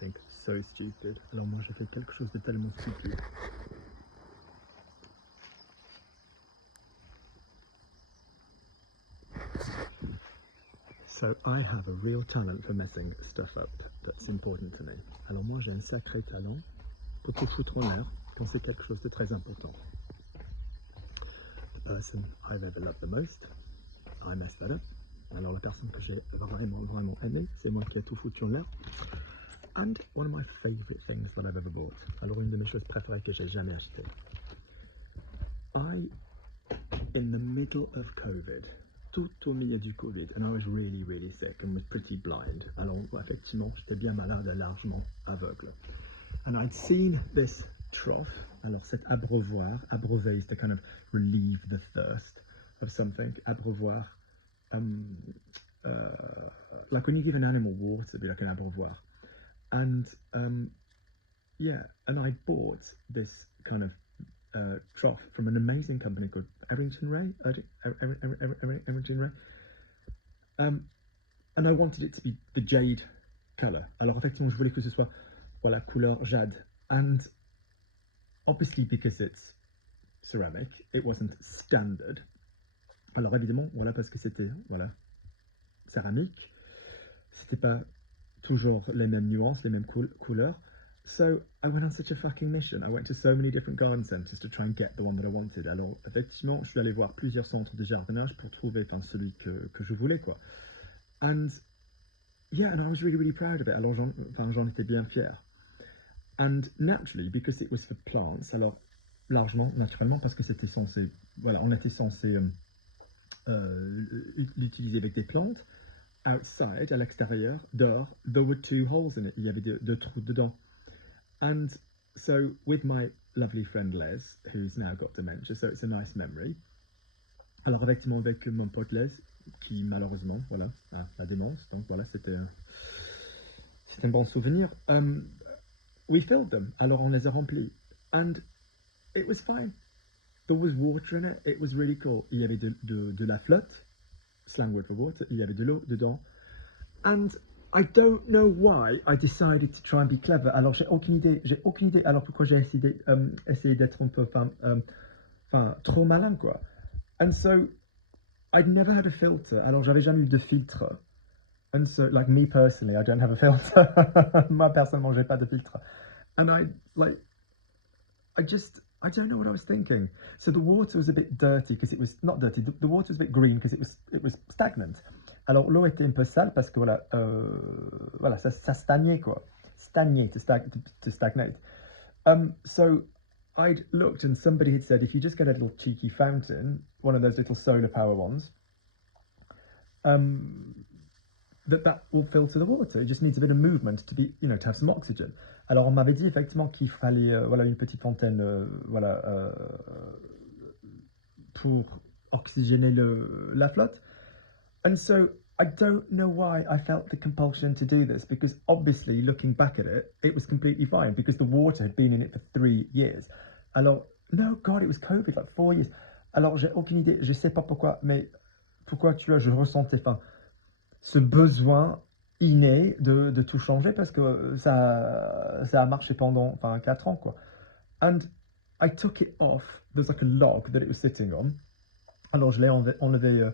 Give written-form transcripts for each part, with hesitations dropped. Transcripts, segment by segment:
something so stupid. Alors moi j'ai fait quelque chose de tellement stupide. So I have a real talent for messing stuff up that's important to me. Alors moi j'ai un sacré talent pour tout foutre en l'air quand c'est quelque chose de très important. The person I've ever loved the most, I messed that up. Alors la personne que j'ai vraiment aimée, c'est moi qui ai tout foutu en l'air. And one of my favorite things that I've ever bought. Alors une de mes choses préférées que j'ai jamais achetées. In the middle of COVID, tout au milieu du Covid, and I was really sick and was pretty blind. Alors effectivement, j'étais bien malade et largement aveugle. And I'd seen this trough, alors cet abreuvoir, abreuver is to kind of relieve the thirst of something, abreuvoir, like when you give an animal water, it'd be like an abreuvoir. And yeah, and I bought this kind of trough from an amazing company called Errington Ray. And I wanted it to be the jade colour. Alors effectivement, je voulais que ce soit voilà couleur jade. And obviously because it's ceramic, it wasn't standard. Alors évidemment, voilà parce que c'était voilà céramique, c'était pas toujours les mêmes nuances, les mêmes couleurs. So I went on such a fucking mission. I went to so many different garden centres to try and get the one that I wanted. Alors effectivement, je suis allé voir plusieurs centres de jardinage pour trouver celui que je voulais quoi. And yeah, and I was really proud of it. Alors j'en étais bien fier. And naturally, because it was for plants, alors largement, naturellement, parce que c'était censé, voilà, on était censé l'utiliser avec des plantes. Outside, à l'extérieur, dehors, there were 2 holes in it. Il y avait deux trous dedans. And so, with my lovely friend Les, who's now got dementia, so it's a nice memory. Alors, effectivement, avec mon pote Les, qui malheureusement, voilà, a la démence. Donc voilà, c'était un bon souvenir. We filled them. Alors, on les a remplis. And it was fine. There was water in it. It was really cool. Il y avait de la flotte. Slang word for water, il y avait de l'eau dedans. And I don't know why I decided to try and be clever. Alors j'ai aucune idée. Alors pourquoi j'ai essayé d'être un peu trop malin quoi. And so I'd never had a filter. Alors j'avais jamais eu de filtre. And so like me personally, I don't have a filter. Moi personnellement, j'ai pas de filtre. And I don't know what I was thinking. So the water was a bit dirty because it was not dirty. The water was a bit green because it was stagnant. Alors l'eau était un peu sale parce que voilà, ça stagnait quoi. Stagner to stagnate. So I'd looked and somebody had said if you just get a little cheeky fountain, one of those little solar power ones, that will filter the water. It just needs a bit of movement to be, to have some oxygen. Alors on m'avait dit effectivement qu'il fallait voilà une petite fontaine pour oxygéner la flotte. And so I don't know why I felt the compulsion to do this, because obviously looking back at it, it was completely fine because the water had been in it for 3 years. Alors no God, it was COVID, like 4 years. Alors j'ai aucune idée, je sais pas pourquoi, mais pourquoi je ressentais ce besoin inné de tout changer parce que ça a marché pendant 4 ans quoi. And I took it off. There's like a log that it was sitting on. Alors je l'ai enlevé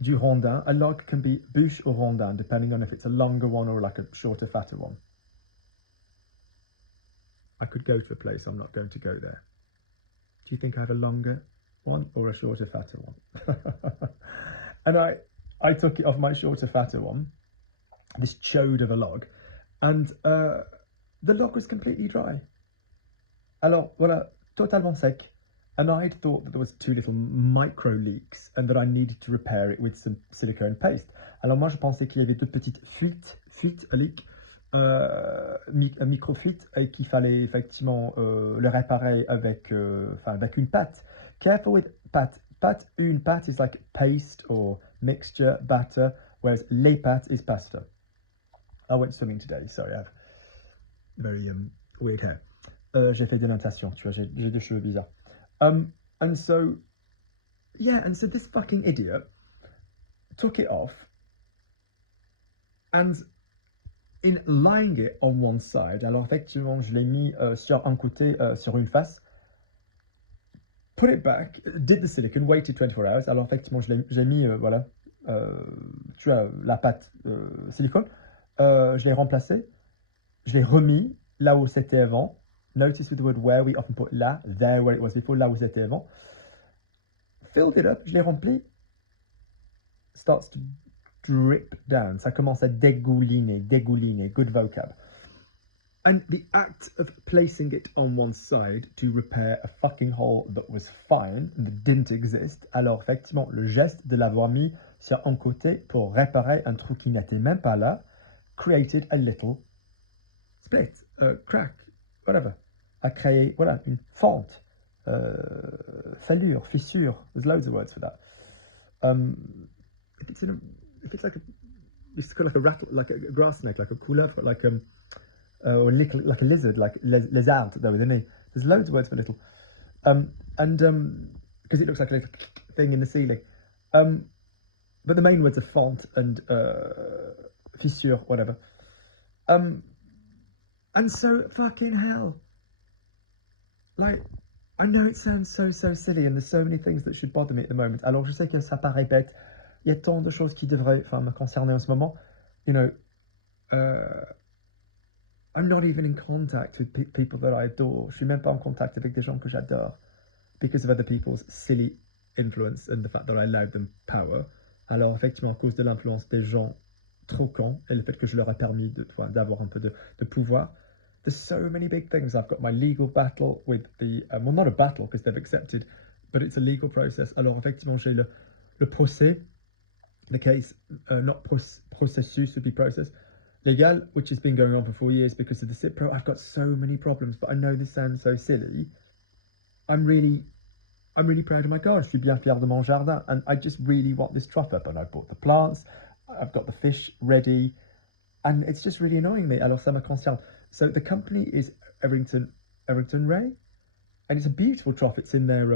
du rondin. A log can be bûche or rondin depending on if it's a longer one or like a shorter, fatter one. I could go to a place, I'm not going to go there. Do you think I have a longer one or a shorter, fatter one? And I took it off my shorter, fatter one, this chode of a log, and the log was completely dry. Alors voilà, totalement sec. And I'd thought that there was 2 little micro leaks and that I needed to repair it with some silicone paste. Alors moi je pensais qu'il y avait 2 petites fuites, a leak, micro-fuites, et qu'il fallait effectivement le réparer avec une pâte. Careful with pâte. Une pâte is like paste or mixture, batter, whereas les pâtes is pasta. I went swimming today, sorry, I have very weird hair. J'ai fait de la natation, tu vois, j'ai des cheveux bizarres. And so this fucking idiot took it off, and in lying it on one side, alors effectivement, je l'ai mis sur un côté, sur une face. Put it back, did the silicone, waited 24 hours. Alors effectivement, j'ai mis, voilà, tu as la pâte silicone. Je l'ai remplacé. Je l'ai remis là où c'était avant. Notice with the word where, we often put là, there where it was before, là où c'était avant. Filled it up, je l'ai rempli. Starts to drip down. Ça commence à dégouliner, good vocab. And the act of placing it on one side to repair a fucking hole that was fine, that didn't exist. Alors effectivement, le geste de l'avoir mis sur un côté pour réparer un trou qui n'était même pas là, created a little split, crack, whatever. A créé, voilà, une fente, fêlure, fissure. There's loads of words for that. If it's like a, it's called like a rattle, like a grass snake, like a couleuvre, like or like a lizard, like lézard, though with an E. There's loads of words for little, because it looks like a little thing in the ceiling. But the main words are font and fissure, whatever. And so fucking hell, like, I know it sounds so silly, and there's so many things that should bother me at the moment. Alors je sais que ça paraît bête. Il y a tant de choses qui devraient, enfin, me concerner en ce moment. You know, I'm not even in contact with people that I adore. Je suis même pas en contact avec des gens que j'adore because of other people's silly influence and the fact that I allowed them power. Alors effectivement, à cause de l'influence des gens trop cons et le fait que je leur ai permis d'avoir un peu de pouvoir. There's so many big things. I've got my legal battle with the, well, not a battle because they've accepted, but it's a legal process. Alors effectivement, j'ai le procès, the case, not processus would be process, legal, which has been going on for 4 years because of the CIPRO. I've got so many problems, but I know this sounds so silly. I'm really proud of my garden. Je suis bien fier de mon jardin, and I just really want this trough up. And I bought the plants, I've got the fish ready, and it's just really annoying me. Alors ça me concerne. So the company is Errington Ray, and it's a beautiful trough. It's in their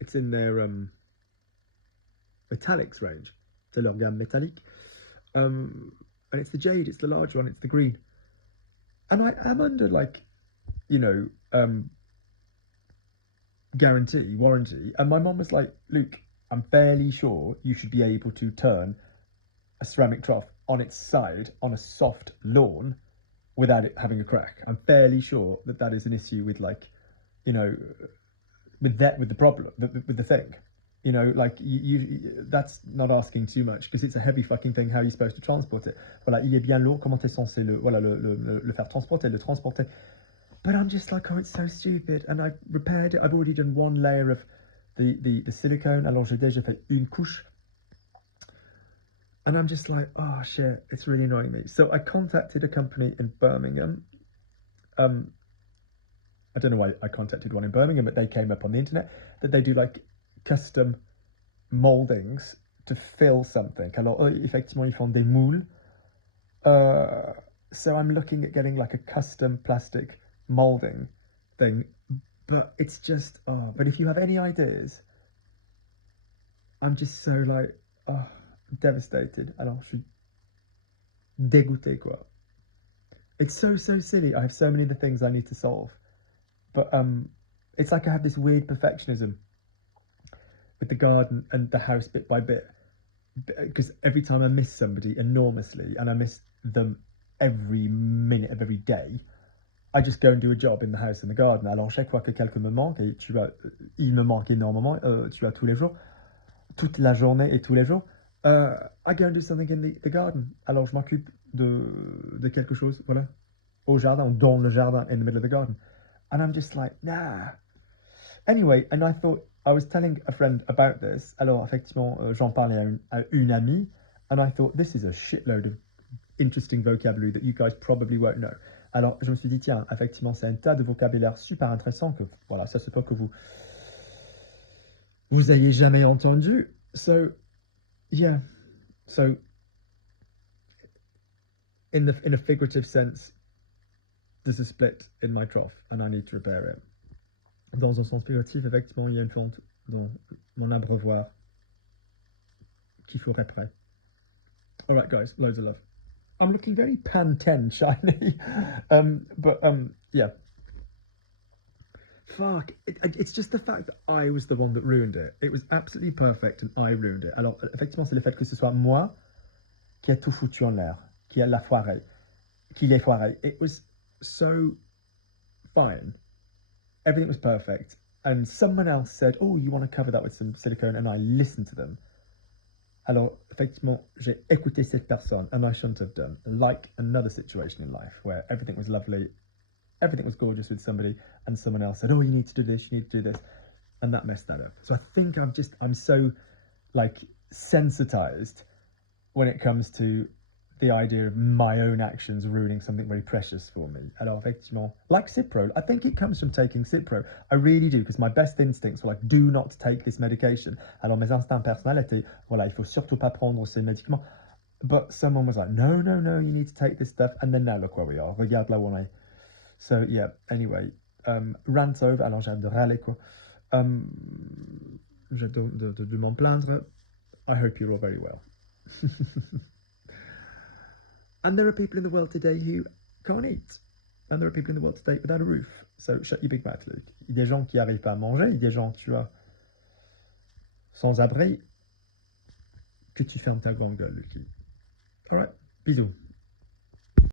it's in their metallics range. C'est leur gamme métallique, and it's the jade. It's the large one. It's the green. And I am under, like, you know, warranty. And my mom was like, Luke, I'm fairly sure you should be able to turn a ceramic trough on its side on a soft lawn without it having a crack. I'm fairly sure that is an issue with, like, you know, with the problem, with the thing. You know, like, you that's not asking too much because it's a heavy fucking thing. How are you supposed to transport it? Voilà, il est bien lourd. Comment t'es censé le faire transporter, le transporter? But I'm just like, oh, it's so stupid. And I repaired it. I've already done one layer of the silicone. Alors j'ai déjà fait une couche. And I'm just like, oh shit, it's really annoying me. So I contacted a company in Birmingham. I don't know why I contacted one in Birmingham, but they came up on the internet that they do, like, custom moldings to fill something. Alors effectivement, ils font des moules. So I'm looking at getting, like, a custom plastic molding thing, but it's just, but if you have any ideas, I'm just so, like, devastated. Alors je suis dégoûté, quoi. It's so silly. I have so many of the things I need to solve, but it's like I have this weird perfectionism with the garden and the house bit by bit, because every time I miss somebody enormously, and I miss them every minute of every day, I just go and do a job in the house and the garden. Alors chaque fois que quelqu'un me manque, et il me manque énormément, tu as tous les jours, toute la journée et tous les jours, I go and do something in the garden. Alors je m'occupe de quelque chose, voilà, au jardin, dans le jardin, in the middle of the garden. And I'm just like, nah. Anyway, and I thought, I was telling a friend about this. Alors effectivement, j'en parlais à une amie, and I thought, this is a shitload of interesting vocabulary that you guys probably won't know. Alors je me suis dit, tiens, effectivement, c'est un tas de vocabulaire super intéressant que, voilà, ça se peut que vous ayez jamais entendu. So yeah, so in a figurative sense, there's a split in my trough and I need to repair it. Dans un sens figuratif, effectivement, il y a une fente dans mon abreuvoir qu'il faut réparer. All right, guys, loads of love. I'm looking very Pantene shiny, yeah. Fuck, it's just the fact that I was the one that ruined it. It was absolutely perfect and I ruined it. Alors, effectivement, c'est le fait que ce soit moi qui a tout foutu en l'air, qui l'ai foiré. It was so fine. Everything was perfect. And someone else said, oh, you want to cover that with some silicone? And I listened to them. Alors, effectivement, j'ai écouté cette personne, and I shouldn't have done. Like another situation in life where everything was lovely, everything was gorgeous with somebody, and someone else said, oh, you need to do this, you need to do this. And that messed that up. So I think I'm so like sensitized when it comes to the idea of my own actions ruining something very precious for me. Alors, effectivement, like Cipro, I think it comes from taking Cipro. I really do, because my best instincts were like, do not take this medication. Alors, mes instincts personnels étaient, voilà, il faut surtout pas prendre ces médicaments. But someone was like, no, you need to take this stuff. And then now look where we are. Regarde là où on est. So, yeah, anyway, rant over. Alors, j'arrête de râler, quoi. J'arrête de m'en plaindre. I hope you're all very well. And there are people in the world today who can't eat. And there are people in the world today without a roof. So shut your big mouth, Luke. Il y a des gens qui n'arrivent pas à manger, il y a des gens, tu vois, sans abri, que tu fermes ta grande gueule, Lucie. All right, bisous.